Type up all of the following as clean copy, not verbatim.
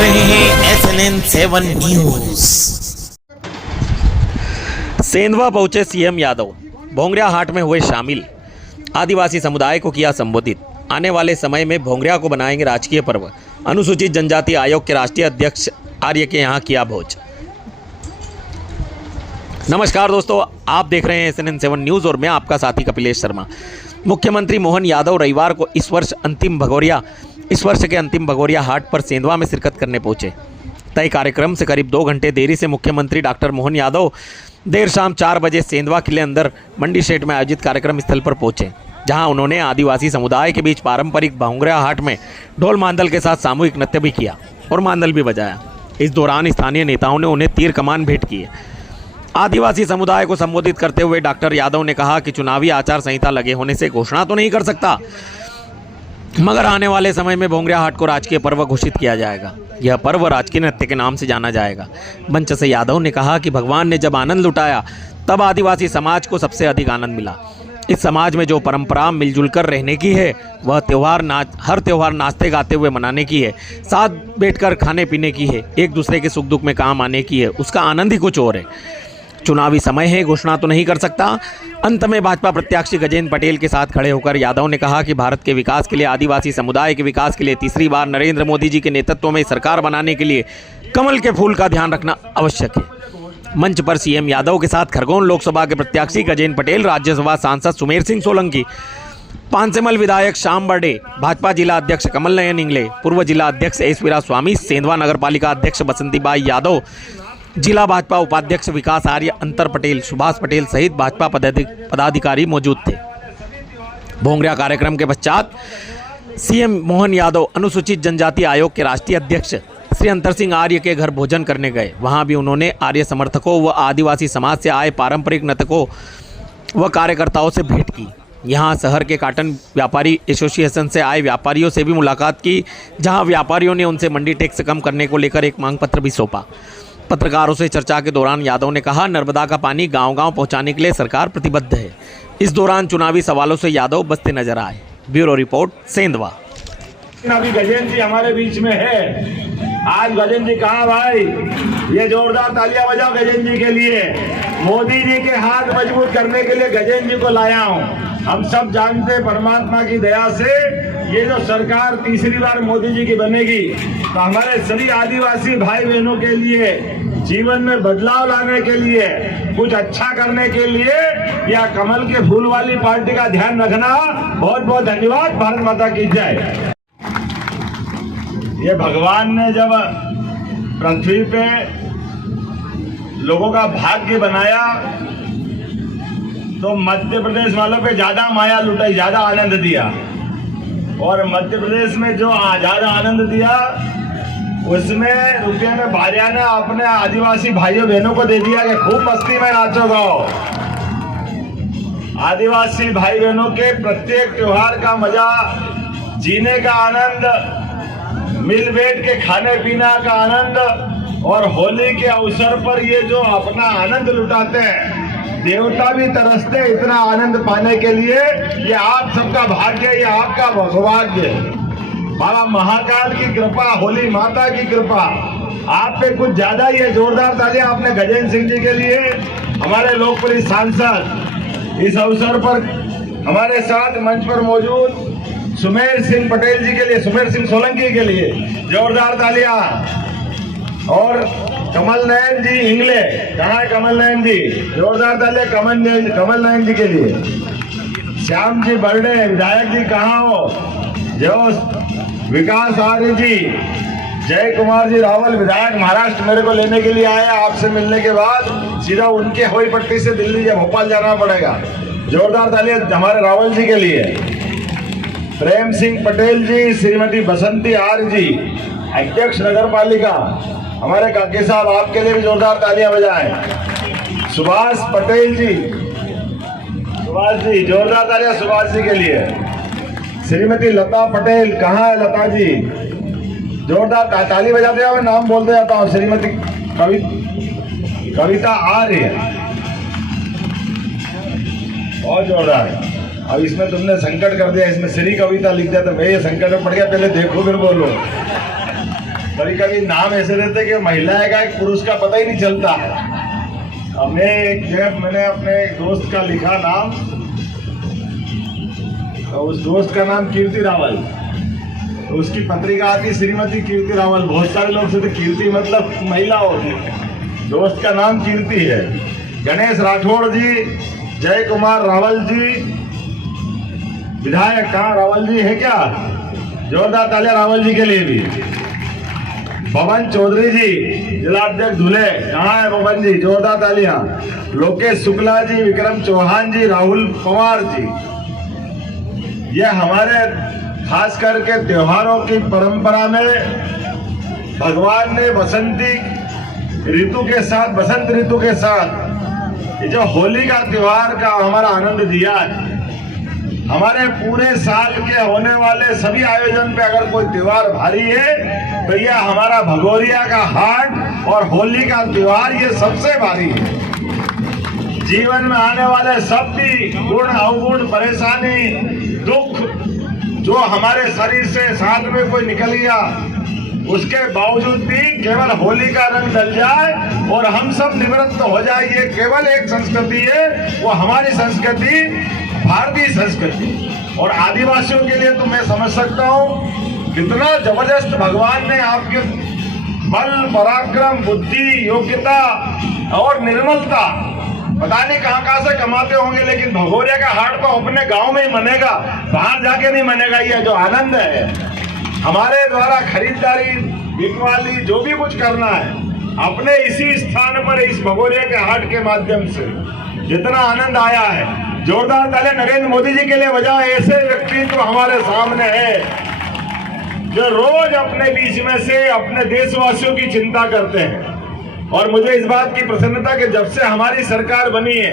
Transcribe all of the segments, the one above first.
रहे हैं SNN7 news. Sendhwa पहुंचे सीएम यादव, भोंगरिया हाट में हुए शामिल, आदिवासी समुदाय को किया संबोधित। आने वाले समय में भोंगरिया को बनाएंगे राजकीय पर्व, अनुसूचित जनजाति आयोग के राष्ट्रीय अध्यक्ष आर्य के यहाँ किया भोज। नमस्कार दोस्तों, आप देख रहे हैं SNN7 न्यूज़ और मैं आपका साथी कपिलेश शर्मा। मुख्यमंत्री मोहन यादव रविवार को इस वर्ष के अंतिम भगोरिया हाट पर सेंधवा में शिरकत करने पहुंचे। तय कार्यक्रम से करीब 2 घंटे देरी से मुख्यमंत्री डॉक्टर मोहन यादव देर शाम 4 बजे सेंधवा किले अंदर मंडी शेड में आयोजित कार्यक्रम स्थल पर पहुंचे, जहां उन्होंने आदिवासी समुदाय के बीच पारंपरिक भोंगरिया हाट में ढोल मांदल के साथ सामूहिक नृत्य भी किया और मांदल भी बजाया। इस दौरान स्थानीय नेताओं ने उन्हें तीर कमान भेंट किए। आदिवासी समुदाय को संबोधित करते हुए डॉक्टर यादव ने कहा कि चुनावी आचार संहिता लगे होने से घोषणा तो नहीं कर सकता, मगर आने वाले समय में भोंगरिया हाट को राजकीय पर्व घोषित किया जाएगा। यह पर्व राजकीय नृत्य के नाम से जाना जाएगा। मंच से यादव ने कहा कि भगवान ने जब आनंद लुटाया तब आदिवासी समाज को सबसे अधिक आनंद मिला। इस समाज में जो परंपरा मिलजुल कर रहने की है, वह हर त्यौहार नाचते गाते हुए मनाने की है, साथ बैठकर खाने पीने की है, एक दूसरे के सुख दुख में काम आने की है, उसका आनंद ही कुछ और है। चुनावी समय है, घोषणा तो नहीं कर सकता। अंत में भाजपा प्रत्याशी गजेंद्र पटेल के साथ खड़े होकर यादव ने कहा कि भारत के विकास के लिए, आदिवासी समुदाय के विकास के लिए तीसरी बार नरेंद्र मोदी जी के नेतृत्व में सरकार बनाने के लिए कमल के फूल का ध्यान रखना आवश्यक है। मंच पर सीएम यादव के साथ खरगोन लोकसभा के प्रत्याशी गजेंद्र पटेल, राज्यसभा सांसद सुमेर सिंह सोलंकी, पांसेमल विधायक श्याम बर्डे, भाजपा जिला अध्यक्ष कमल नयन इंगले, पूर्व जिला अध्यक्ष एस वीरास्वामी, सेंधवा नगर पालिका अध्यक्ष बसंतीबाई यादव, जिला भाजपा उपाध्यक्ष विकास आर्य, अंतर पटेल, सुभाष पटेल सहित भाजपा पदाधिकारी मौजूद थे। भोंगरिया कार्यक्रम के पश्चात सीएम मोहन यादव अनुसूचित जनजाति आयोग के राष्ट्रीय अध्यक्ष श्री अंतर सिंह आर्य के घर भोजन करने गए। वहां भी उन्होंने आर्य समर्थकों व आदिवासी समाज से आए पारंपरिक नर्तकों व कार्यकर्ताओं से भेंट की। यहां शहर के कॉटन व्यापारी एसोसिएशन से आए व्यापारियों से भी मुलाकात की, जहां व्यापारियों ने उनसे मंडी टैक्स कम करने को लेकर एक मांग पत्र भी सौंपा। पत्रकारों से चर्चा के दौरान यादव ने कहा, नर्मदा का पानी गांव-गांव पहुंचाने के लिए सरकार प्रतिबद्ध है। इस दौरान चुनावी सवालों से यादव बचते नजर आए। Bureau report, Sendhwa. अभी गजेंद्र जी हमारे बीच में है। आज गजेंद्र जी कहाँ भाई? ये जोरदार तालियां बजाओ गजेंद्र जी के लिए। मोदी जी के हाथ मजबूत करने के लिए गजेंद्र जी को लाया हूँ। हम सब जानते हैं परमात्मा की दया से ये जो सरकार तीसरी बार मोदी जी की बनेगी, तो हमारे सभी आदिवासी भाई बहनों के लिए जीवन में बदलाव लाने के लिए, कुछ अच्छा करने के लिए या कमल के फूल वाली पार्टी का ध्यान रखना। बहुत बहुत धन्यवाद। भारत माता की जय। ये भगवान ने जब पृथ्वी पे लोगों का भाग्य बनाया तो मध्य प्रदेश वालों पे ज्यादा माया लुटाई, ज्यादा आनंद दिया। और मध्य प्रदेश में जो ज्यादा आनंद दिया उसमें रुपये में भारियाना अपने आदिवासी भाइयों बहनों को दे दिया कि खूब मस्ती में नाचो गाओ। आदिवासी भाई बहनों के प्रत्येक त्योहार का मजा, जीने का आनंद, मिल बैठ के खाने पीना का आनंद, और होली के अवसर पर ये जो अपना आनंद लुटाते हैं, देवता भी तरसते इतना आनंद पाने के लिए। ये आप सबका भाग्य, ये आपका सौभाग्य। बाबा महाकाल की कृपा, होली माता की कृपा आप पे कुछ ज्यादा ही है। जोरदार तालियां आपने गजेंद्र सिंह जी के लिए, हमारे लोकप्रिय सांसद। इस अवसर पर हमारे साथ मंच पर मौजूद सुमेर सिंह पटेल जी के लिए, सुमेर सिंह सोलंकी के लिए जोरदार तालियां। और कमल नयन जी इंगले, कहाँ है कमल नयन जी? जोरदार तालियां कमल नयन जी के लिए। श्याम जी बर्डे विधायक जी कहाँ हो? जो विकास आर्य जी, जय कुमार जी रावल विधायक महाराष्ट्र मेरे को लेने के लिए आए। आपसे मिलने के बाद सीधा उनके हवाई पट्टी से दिल्ली या भोपाल जाना पड़ेगा। जोरदार तालियां हमारे रावल जी के लिए। प्रेम सिंह पटेल जी, श्रीमती बसंती आर्य जी, अध्यक्ष नगर पालिका, हमारे काके साहब, आपके लिए भी जोरदार तालियां बजाएं। सुभाष पटेल जी, सुभाष जी, जोरदार तालियां सुभाष जी के लिए। श्रीमती लता पटेल, कहाँ है लता जी? जोरदार ताली बजाते हैं, मैं नाम बोलते जाता हूँ। श्रीमती कविता आर्य, और जोरदार। अब इसमें तुमने संकट कर दिया, इसमें श्री कविता लिख दिया, तो मैं ये संकट में पड़ गया। पहले देखो फिर बोलो। कभी कभी नाम ऐसे रहते कि महिला है का एक पुरुष का पता ही नहीं चलता है। अब मैंने अपने एक दोस्त का लिखा नाम, तो उस दोस्त का नाम कीर्ति रावल, तो उसकी पत्रिका आती श्रीमती कीर्ति रावल। बहुत सारे लोग सोचते कीर्ति मतलब महिला होती है, दोस्त का नाम कीर्ति है। गणेश राठौड़ जी, जय कुमार रावल जी, विधायक कहाँ रावल जी है क्या? जोरदार तालियां रावल जी के लिए भी। पवन चौधरी जी, जिलाध्यक्ष धुले, कहाँ है पवन जी? जोरदार तालियां। लोकेश शुक्ला जी, विक्रम चौहान जी, राहुल पवार जी, ये हमारे खास करके त्योहारों की परंपरा में भगवान ने बसंती ऋतु के साथ, बसंत ऋतु के साथ ये जो होली का त्योहार का हमारा आनंद दिया है। हमारे पूरे साल के होने वाले सभी आयोजन पे अगर कोई त्योहार भारी है तो यह हमारा भगोरिया का हाट और होली का त्योहार ये सबसे भारी है। जीवन में आने वाले सब भी गुण अवगुण, परेशानी, दुख जो हमारे शरीर से साथ में कोई निकल गया, उसके बावजूद भी केवल होली का रंग डल जाए और हम सब निवृत्त हो जाए, ये केवल एक संस्कृति है, वो हमारी संस्कृति, भारतीय संस्कृति। और आदिवासियों के लिए तो मैं समझ सकता हूँ कितना जबरदस्त भगवान ने आपके बल, पराक्रम, बुद्धि, योग्यता और निर्मलता, पता नहीं कहाँ से कमाते होंगे, लेकिन भगोरिया का हाट तो अपने गांव में ही मनेगा, बाहर जाके नहीं मनेगा। ये जो आनंद है हमारे द्वारा खरीदारी, बिकवाली, जो भी कुछ करना है अपने इसी स्थान पर, इस भगोरिया के हाट के माध्यम से जितना आनंद आया है, जोरदार तालियां नरेंद्र मोदी जी के लिए बजाओ। ऐसे व्यक्तित्व तो हमारे सामने है जो रोज अपने बीच में से अपने देशवासियों की चिंता करते हैं। और मुझे इस बात की प्रसन्नता कि जब से हमारी सरकार बनी है,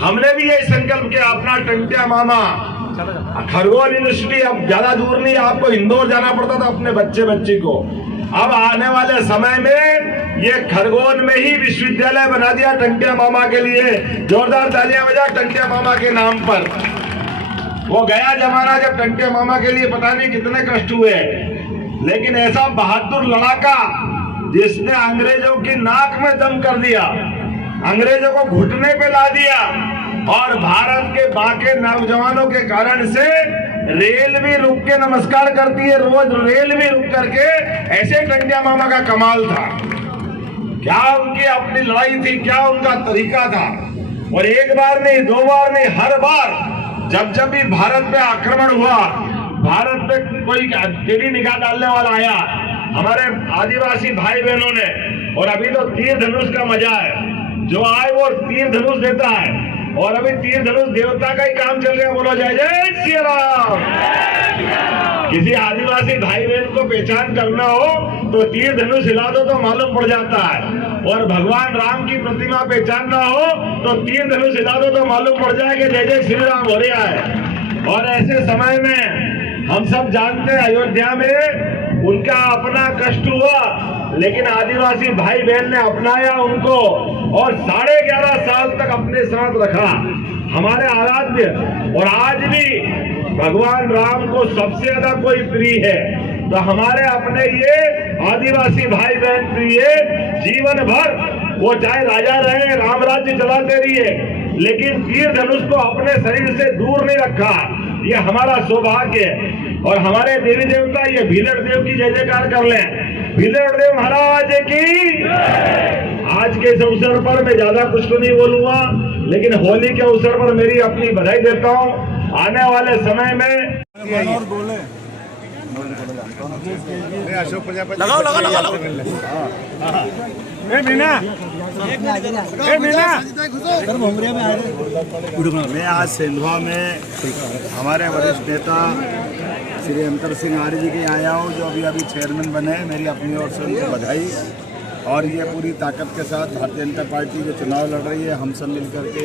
हमने भी यही संकल्प किया, अपना टंटिया मामा खरगोन यूनिवर्सिटी, अब ज्यादा दूर नहीं, आपको इंदौर जाना पड़ता था अपने बच्ची को, अब आने वाले समय में ये खरगोन में ही विश्वविद्यालय बना दिया टंटिया मामा के लिए। जोरदार तालियां बजा टंटिया मामा के नाम पर। वो गया जमाना जब टंटिया मामा के लिए पता नहीं कितने कष्ट हुए, लेकिन ऐसा बहादुर लड़ाका जिसने अंग्रेजों की नाक में दम कर दिया, अंग्रेजों को घुटने पे ला दिया, और भारत के बाकी नौजवानों के कारण से रेल भी रुक के नमस्कार करती है, रोज रेल भी रुक करके। ऐसे टंटिया मामा का कमाल था, क्या उनकी अपनी लड़ाई थी, क्या उनका तरीका था। और एक बार नहीं, दो बार नहीं, हर बार जब भी भारत पे आक्रमण हुआ, भारत पे कोई टेढ़ी निगाह डालने वाला आया, हमारे आदिवासी भाई बहनों ने, और अभी तो तीर धनुष का मजा है, जो आए वो तीर धनुष देता है, और अभी तीर धनुष देवता का ही काम चल रहा है। बोलो जय जय श्री राम। किसी आदिवासी भाई बहन को पहचान करना हो तो तीर धनुष हिला दो तो मालूम पड़ जाता है, और भगवान राम की प्रतिमा पहचानना हो तो तीर धनुष हिला दो तो मालूम पड़ जाए कि जय जय श्री राम हो रहा है। और ऐसे समय में हम सब जानते हैं अयोध्या में उनका अपना कष्ट हुआ, लेकिन आदिवासी भाई बहन ने अपनाया उनको और 11.5 साल तक अपने साथ रखा, हमारे आराध्य। और आज भी भगवान राम को सबसे ज्यादा कोई प्रिय है तो हमारे अपने ये आदिवासी भाई बहन प्रिय, जीवन भर वो चाहे राजा रहे, राम राज्य चलाते रहिए, लेकिन तीर धनुष को अपने शरीर से दूर नहीं रखा। ये हमारा सौभाग्य है। और हमारे देवी देवता ये भीलड़ देव की जय जयकार कर लें। भीलड़ देव महाराज की। आज के इस अवसर पर मैं ज्यादा कुछ तो नहीं बोलूंगा, लेकिन होली के अवसर पर मेरी अपनी बधाई देता हूँ। आने वाले समय में अशोक प्रजापति लगाओ मैं आज सेंधवा में हमारे वरिष्ठ नेता श्री अंतर सिंह आर्य जी के यहाँ आया हूँ, जो अभी चेयरमैन बने। मेरी अपनी ओर से उनको बधाई। और ये पूरी ताकत के साथ भारतीय जनता पार्टी जो चुनाव लड़ रही है, हम सब मिलकर के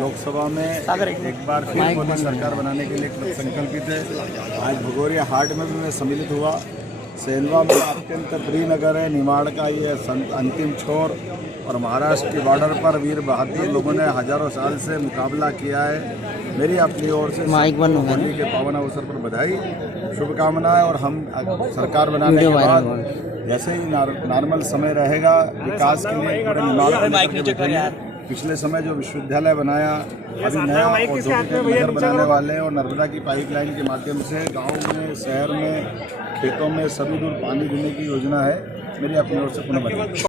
लोकसभा में एक बार फिर मोदी सरकार बनाने के लिए संकल्पित है। आज भगोरिया हाट में भी मैं सम्मिलित हुआ। सेंधवा में अत्यंत प्रिय नगर है, निमाड़ का ये अंतिम छोर और महाराष्ट्र के बॉर्डर पर वीर बहादुर लोगों ने हजारों साल से मुकाबला किया है। मेरी अपनी ओर से होली के पावन अवसर पर बधाई, शुभकामनाएं। और हम सरकार बनाने के बाद जैसे ही नॉर्मल समय रहेगा विकास के लिए पूरे निर्माण। पिछले समय जो विश्वविद्यालय बनाया, अभी नया औद्योगिक नगर बनाने वाले हैं और नर्मदा की पाइपलाइन के माध्यम से गाँव में, शहर में, खेतों में सभी दूर पानी देने की योजना है। मेरी अपनी ओर से पुनः बधाई।